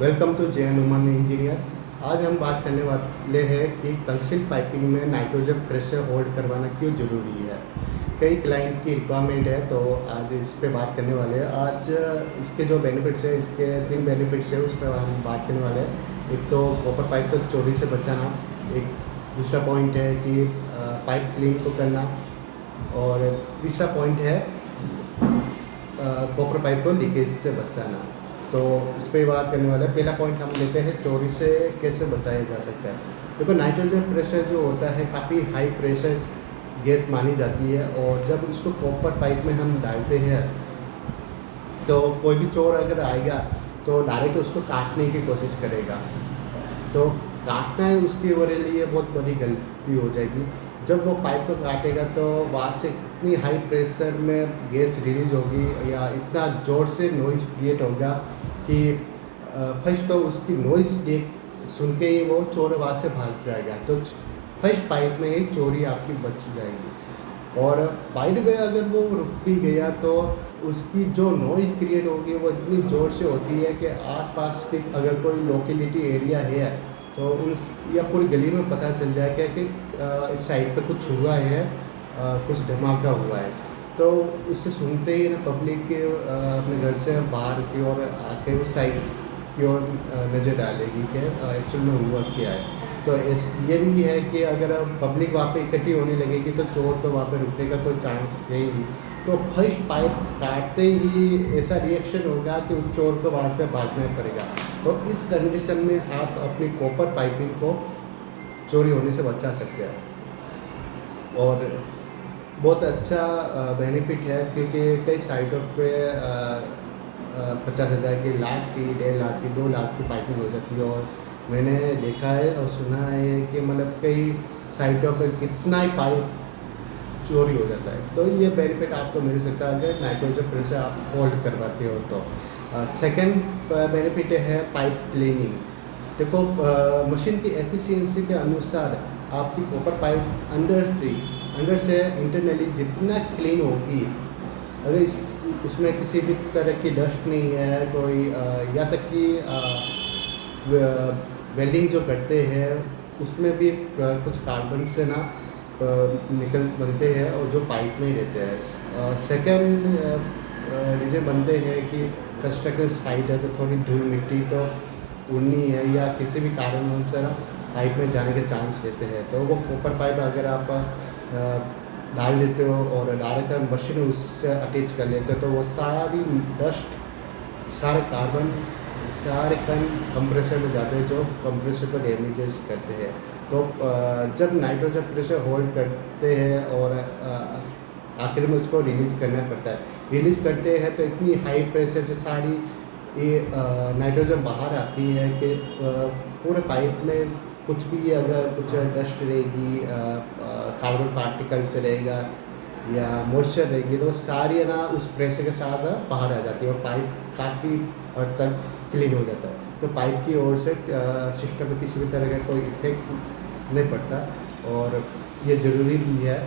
Welcome to J N उमन engineer. आज हम बात करने वाले हैं कि कंसील्ड पाइपिंग में नाइट्रोजन प्रेशर होल्ड करवाना क्यों ज़रूरी है। कई क्लाइंट की रिक्वायरमेंट है, तो आज इस पे बात करने वाले हैं। आज इसके जो बेनिफिट्स है, इसके 3 बेनिफिट्स है, उस पर हम बात करने वाले हैं। एक तो कॉपर पाइप को चोरी से बचाना, एक दूसरा पॉइंट है कि पाइप क्लीन को करना, और तीसरा पॉइंट है कॉपर पाइप को लीकेज से बचाना। तो इस पर बात करने वाला है। पहला पॉइंट हम लेते हैं, चोरी से कैसे बचाया जा सकता है। देखो, नाइट्रोजन प्रेशर जो होता है काफ़ी हाई प्रेशर गैस मानी जाती है, और जब उसको कॉपर पाइप में हम डालते हैं तो कोई भी चोर अगर आएगा तो डायरेक्ट उसको काटने की कोशिश करेगा। तो काटना है उसकी वजह लिए बहुत बड़ी गलती हो जाएगी। जब वो पाइप को काटेगा तो वहाँ से इतनी हाई प्रेशर में गैस रिलीज होगी, या इतना ज़ोर से नॉइज़ क्रिएट होगा कि फर्स्ट तो उसकी नॉइज़ सुन के ही वो चोर वहाँ से भाग जाएगा। तो फर्स्ट पाइप में ही चोरी आपकी बच जाएगी। और बाय द वे अगर वो रुक भी गया तो उसकी जो नॉइज़ क्रिएट होगी वो इतनी ज़ोर से होती है कि आसपास की अगर कोई लोकेलिटी एरिया है तो उस या पूरी गली में पता चल जाएगा कि इस साइड पे कुछ हुआ है, कुछ धमाका हुआ है। तो उससे सुनते ही ना पब्लिक के अपने घर से बाहर की ओर आके उस साइड की ओर नज़र डालेगी कि एक्चुअल में हुआ क्या है। तो ये भी है कि अगर पब्लिक वहाँ पे इकट्ठी होने लगेगी तो चोर तो वहाँ पे रुकने का कोई चांस है ही नहीं। तो फर्स्ट पाइप काटते ही ऐसा रिएक्शन होगा कि उस चोर को वहाँ से भागना पड़ेगा। तो इस कंडीशन में आप अपनी कॉपर पाइपिंग को चोरी होने से बचा सकते हैं। और बहुत अच्छा बेनिफिट है, क्योंकि कई साइटों पे 50,000 की, लाख की, 1.5 लाख की, 2 लाख की पाइपिंग हो जाती है। और मैंने देखा है और सुना है कि मतलब कई साइटों पे कितना ही पाइप चोरी हो जाता है। तो ये बेनिफिट आपको मिल सकता है अगर नाइट्रोजन प्रेशर आप होल्ड करवाते हो तो। सेकेंड बेनिफिट है पाइप क्लीनिंग। देखो, मशीन की एफिशिएंसी के अनुसार आपकी कॉपर पाइप अंदर से इंटरनली जितना क्लीन होगी, अगर उसमें किसी भी तरह की डस्ट नहीं है कोई, या तक कि वेल्डिंग जो करते हैं उसमें भी कुछ कार्बन से ना निकल बनते हैं और जो पाइप में ही रहते हैं। सेकेंड रीज़न बनते हैं कि कंस्ट्रक्शन साइट है तो थोड़ी धूल मिट्टी तो उड़नी है, या किसी भी कारण से ना पाइप में जाने के चांस रहते हैं। तो वो कॉपर पाइप अगर आप डाल देते हो और डायरेक्ट मशीन उससे अटैच कर लेते हो तो वो सारी डस्ट, सारे कार्बन, सारे कण कंप्रेसर में जाते हैं जो कंप्रेसर को डैमेजेस करते हैं। तो जब नाइट्रोजन प्रेशर होल्ड करते हैं और आखिर में उसको रिलीज़ करना पड़ता है, रिलीज़ करते हैं तो इतनी हाई प्रेशर से सारी ये नाइट्रोजन बाहर आती है कि पूरे पाइप में कुछ भी अगर कुछ डस्ट रहेगी, कार्बन पार्टिकल्स रहेगा या मॉइस्चर रहेगी तो सारी है ना उस प्रेशर के साथ बाहर आ जाती है और पाइप काफ़ी हद तक क्लीन हो जाता है। तो पाइप की ओर से सिस्टम में किसी भी तरह का कोई इफेक्ट नहीं पड़ता, और ये ज़रूरी भी है।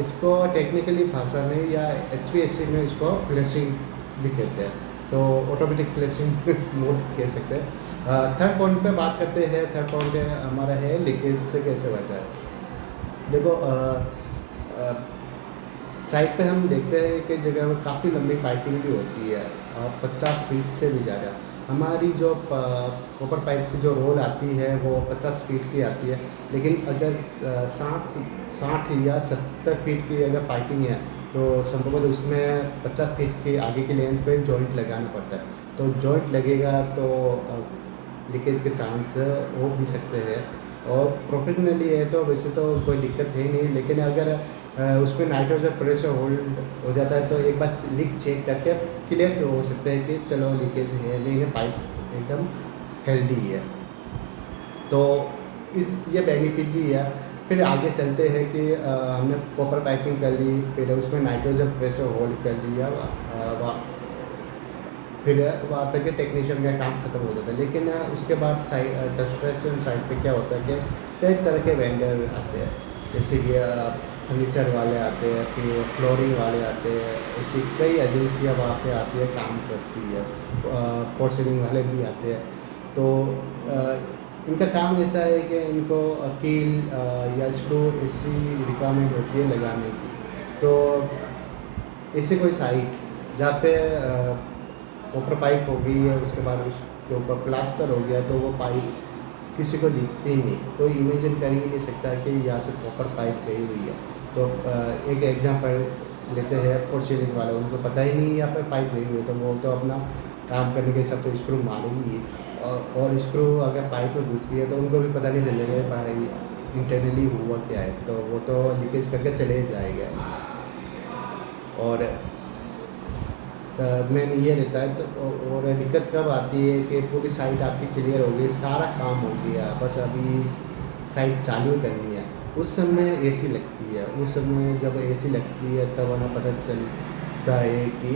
इसको टेक्निकली भाषा में या HVAC में इसको फ्लैशिंग भी कहते हैं, तो ऑटोमेटिक फ्लैशिंग मोड कह सकते हैं। थर्ड पॉइंट पे बात करते हैं। थर्ड पॉइंट हमारा है लीकेज से कैसे बचा है। देखो, साइड पे हम देखते हैं कि जगह में काफ़ी लंबी पाइपिंग भी होती है, 50 फीट से भी ज़्यादा। हमारी जो कॉपर पाइप की जो रोल आती है वो 50 फीट की आती है, लेकिन अगर 60 या 70 फीट की अगर पाइपिंग है तो संभवतः उसमें 50 फीट के आगे की लेंथ पे जॉइंट लगाना पड़ता है। तो जॉइंट लगेगा तो लीकेज के चांस हो भी सकते हैं। और प्रोफेशनली है तो वैसे तो कोई दिक्कत है नहीं, लेकिन अगर उसमें नाइट्रोजन प्रेशर होल्ड हो जाता है तो एक बार लीक चेक करके क्लियर हो सकता है कि चलो लीकेज है नहीं है, पाइप एकदम हेल्दी है। तो ये बेनिफिट भी है। फिर आगे चलते हैं कि हमने कॉपर पाइपिंग कर ली, फिर उसमें नाइट्रोजन प्रेशर होल्ड कर लिया, फिर वहाँ तक के टेक्नीशियन का काम खत्म हो जाता है। लेकिन उसके बाद कंस्ट्रक्शन साइट पे क्या होता है कि कई तरह के वेंडर आते हैं, जैसे कि फर्नीचर वाले आते हैं, फिर फ्लोरिंग वाले आते हैं, ऐसी कई एजेंसियाँ वहाँ पे आती है, काम करती है, पोर्सलिंग वाले भी आते हैं। तो इनका काम ऐसा है कि इनको कील या स्क्रू ऐसी रिक्वायरमेंट होती है लगाने की। तो ऐसे कोई साइट जहाँ पे कॉपर पाइप हो गई है, उसके बाद उसके ऊपर प्लास्टर हो गया, तो वो पाइप किसी को दिखती नहीं, कोई इमेजिन कर ही नहीं सकता कि यहाँ से कॉपर पाइप गई हुई है। तो एक एग्जांपल लेते हैं पोर्सिलिन वाला, उनको पता ही नहीं यहाँ पे पाइप गई हुई है, तो वो तो अपना काम करने के हिसाब से स्क्रू मारेंगी, और स्क्रू अगर पाइप में घुस गई है तो उनको भी पता नहीं चलेगा कि भाई इंटरनली हुआ क्या है, तो वो तो लीकेज करके चले जाएगा। और मेन ये रहता है। तो और दिक्कत कब आती है कि पूरी साइट आपकी क्लियर हो गई, सारा काम हो गया, बस अभी साइट चालू करनी है, उस समय एसी लगती है। उस समय जब एसी लगती है तब हमें पता चलता है कि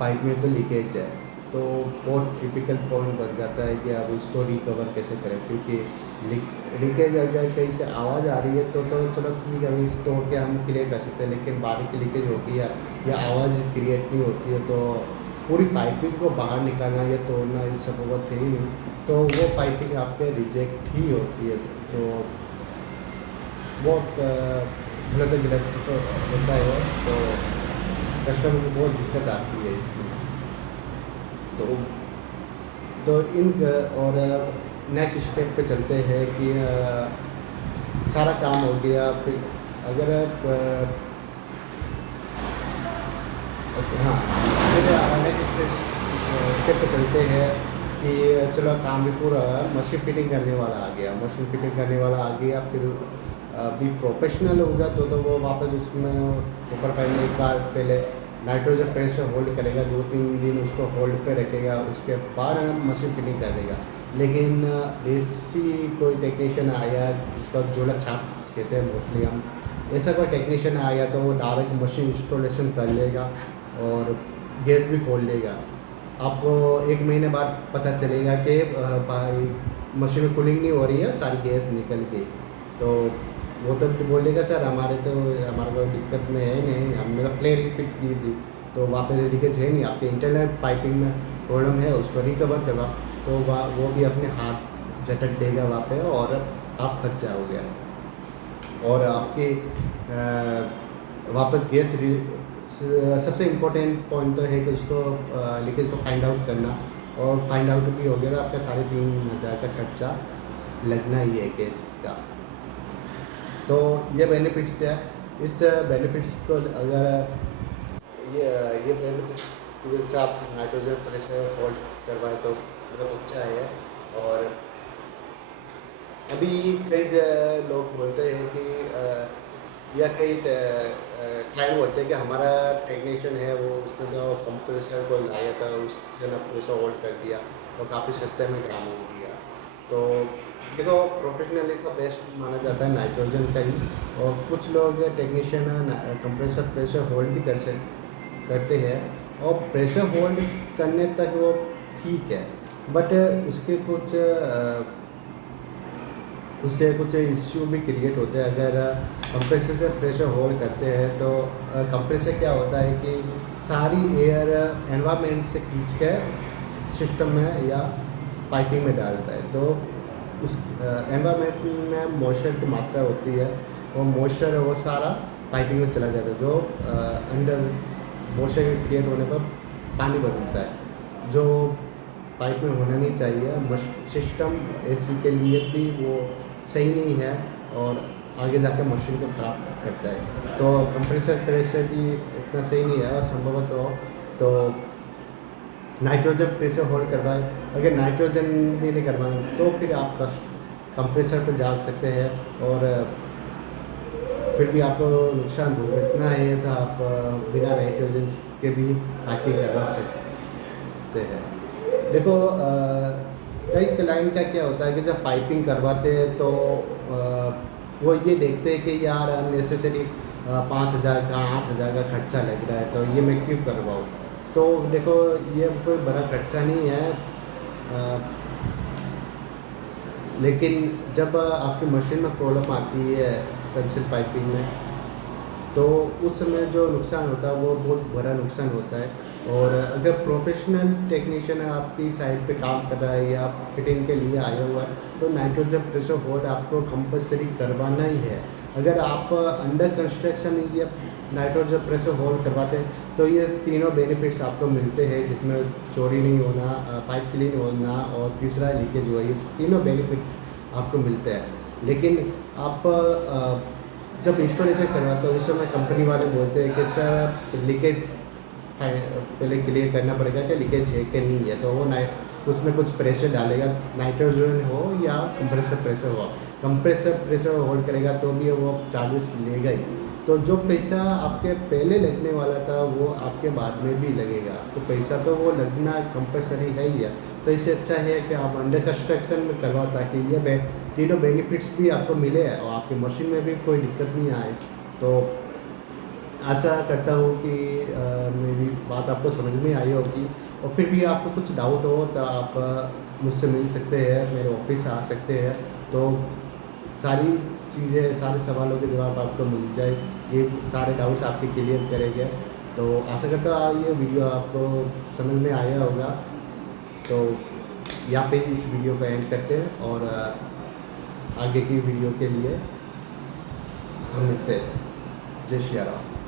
पाइप में तो लीकेज है। तो बहुत टिपिकल पॉइंट बन जाता है कि अब इसको रिकवर कैसे करें, क्योंकि लीकेज अगर कहीं से आवाज़ आ रही है तो चलो ठीक है, इस तोड़ के हम क्लियर कर सकते हैं, लेकिन बाहर की लीकेज होती है या आवाज़ क्रिएट नहीं होती है तो पूरी पाइपिंग को बाहर निकालना या तोड़ना ये सब वो थे ही नहीं, तो वो पाइपिंग आपके रिजेक्ट ही होती है। तो बहुत गलत तो होता है, तो कस्टमर को बहुत दिक्कत आती है इसमें। तो इन और नेक्स्ट स्टेप पे चलते हैं कि सारा काम हो गया, फिर अगर हाँ, फिर नेक्स्ट स्टेप पे चलते हैं कि चलो काम भी पूरा, मशीन फिटिंग करने वाला आ गया, मशीन फिटिंग करने वाला आ गया, फिर अभी प्रोफेशनल होगा तो वो वापस उसमें ऊपर पहले एक बार पहले नाइट्रोजन प्रेशर होल्ड करेगा, 2-3 दिन उसको होल्ड पे रखेगा, उसके बाद मशीन फिटिंग करेगा। लेकिन देसी कोई टेक्नीशियन आया जिसका जोड़ा छाप कहते हैं मोस्टली हम, ऐसा कोई टेक्नीशियन आया तो वो डायरेक्ट मशीन इंस्टॉलेशन कर लेगा और गैस भी खोल लेगा। आपको 1 महीने बाद पता चलेगा कि भाई मशीन में कूलिंग नहीं हो रही है, सारी गैस निकल गई। तो वो तो बोलेगा सर हमारा कोई दिक्कत में है नहीं, हमने तो फ्लेयरिंग फिट की थी, तो वहाँ पे लीकेज है नहीं, आपके इंटरनल पाइपिंग में प्रॉब्लम है, उसको रिकवर करवा। तो वो भी अपने हाथ झटक देगा वहाँ पे और आप फंस जाओगे, और आपकी वापस सबसे इम्पोर्टेंट पॉइंट तो है कि उसको लीकेज को फाइंड आउट करना, और फाइंड आउट भी हो गया तो आपका 3,500 का खर्चा लगना ही है गैस का। तो ये बेनिफिट्स है। इस बेनिफिट्स को अगर ये बेनिफिट्स की वजह से आप नाइट्रोजन प्रेशर होल्ड करवाए तो बहुत अच्छा है। और अभी कई लोग बोलते हैं कि या कई क्लाइंट बोलते हैं कि हमारा टेक्नीशियन है वो उसने जो कंप्रेसर को लाया था उससे ना प्रेशर होल्ड कर दिया और काफ़ी सस्ते में काम हो गया। तो देखो प्रोफेशनली तो बेस्ट माना जाता है नाइट्रोजन का ही, और कुछ लोग टेक्नीशियन कंप्रेसर प्रेशर होल्ड भी करते हैं, और प्रेशर होल्ड करने तक वो ठीक है, बट उससे कुछ इश्यू भी क्रिएट होते हैं। अगर कंप्रेसर से प्रेशर होल्ड करते हैं तो कंप्रेसर क्या होता है कि सारी एयर एनवायरनमेंट से खींच के सिस्टम में या पाइपिंग में डालता है, तो उस एनवायरनमेंट में मॉइस्चर की मात्रा होती है, वो मॉइस्चर वो सारा पाइपिंग में चला जाता है, जो अंडर मॉइस्चर क्रिएट होने पर पानी बनता है, जो पाइप में होना नहीं चाहिए। सिस्टम एसी के लिए भी वो सही नहीं है और आगे जाकर मशीन को ख़राब करता है। तो कंप्रेसर प्रेशर भी इतना सही नहीं है, और संभवतः तो नाइट्रोजन प्रेशर होल्ड करवाएं। अगर नाइट्रोजन भी नहीं करवाएं तो फिर आप कंप्रेसर पर जा सकते हैं, और फिर भी आपको नुकसान भुगतना है तो आप बिना नाइट्रोजन के भी पाइपिंग करवा सकते हैं। देखो कई क्लाइंट का क्या होता है कि जब पाइपिंग करवाते हैं तो वो ये देखते हैं कि यार अननेसेसरी 5,000 का 8,000 का खर्चा लग रहा है, तो ये मैं क्यों करवाऊँ। तो देखो ये कोई बड़ा खर्चा नहीं है, लेकिन जब आपकी मशीन में प्रॉब्लम आती है पेंसिल पाइपिंग में, तो उस समय जो नुकसान होता है वो बहुत बड़ा नुकसान होता है। और अगर प्रोफेशनल टेक्नीशियन आपकी साइट पे काम कर रहा है या फिटिंग के लिए आया हुआ है तो नाइट्रोजन प्रेशर होल्ड आपको कंपलसरी करवाना ही है। अगर आप अंडर कंस्ट्रक्शन या नाइट्रोजन प्रेशर होल्ड करवाते हैं तो ये तीनों बेनिफिट्स आपको मिलते हैं, जिसमें चोरी नहीं होना, पाइप क्लीन होना और तीसरा लीकेज हुआ, ये तीनों बेनिफिट आपको मिलते हैं। लेकिन आप जब इंस्टॉलेशन करवाते हो उस समय कंपनी वाले बोलते हैं कि सर लीकेज पहले क्लियर करना पड़ेगा कि लीकेज है कि नहीं है, तो वो नाइट उसमें कुछ प्रेशर डालेगा, नाइट्रोजन हो या कंप्रेसर प्रेशर हो। कंप्रेसर प्रेशर होल्ड करेगा तो भी वो चार्जेस लेगा ही। तो जो पैसा आपके पहले लगने वाला था वो आपके बाद में भी लगेगा, तो पैसा तो वो लगना कंपलसरी है ही है। तो इससे अच्छा है कि आप अंडर कंस्ट्रक्शन में करवाओ ताकि ये तीनों बेनिफिट्स भी आपको मिले और आपकी मशीन में भी कोई दिक्कत नहीं आए। तो आशा करता हूँ कि मेरी बात आपको समझ में आई होगी, और फिर भी आपको कुछ डाउट हो तो आप मुझसे मिल सकते हैं, मेरे ऑफिस आ सकते हैं। तो सारी चीज़ें, सारे सवालों के जवाब आपको मिल जाए, ये सारे डाउट्स आपके क्लियर करेंगे। तो आशा करता हूँ ये वीडियो आपको समझ में आया होगा। तो यहाँ पे इस वीडियो को एंड करते हैं और आगे की वीडियो के लिए हम मिलते हैं। जय श्री राम।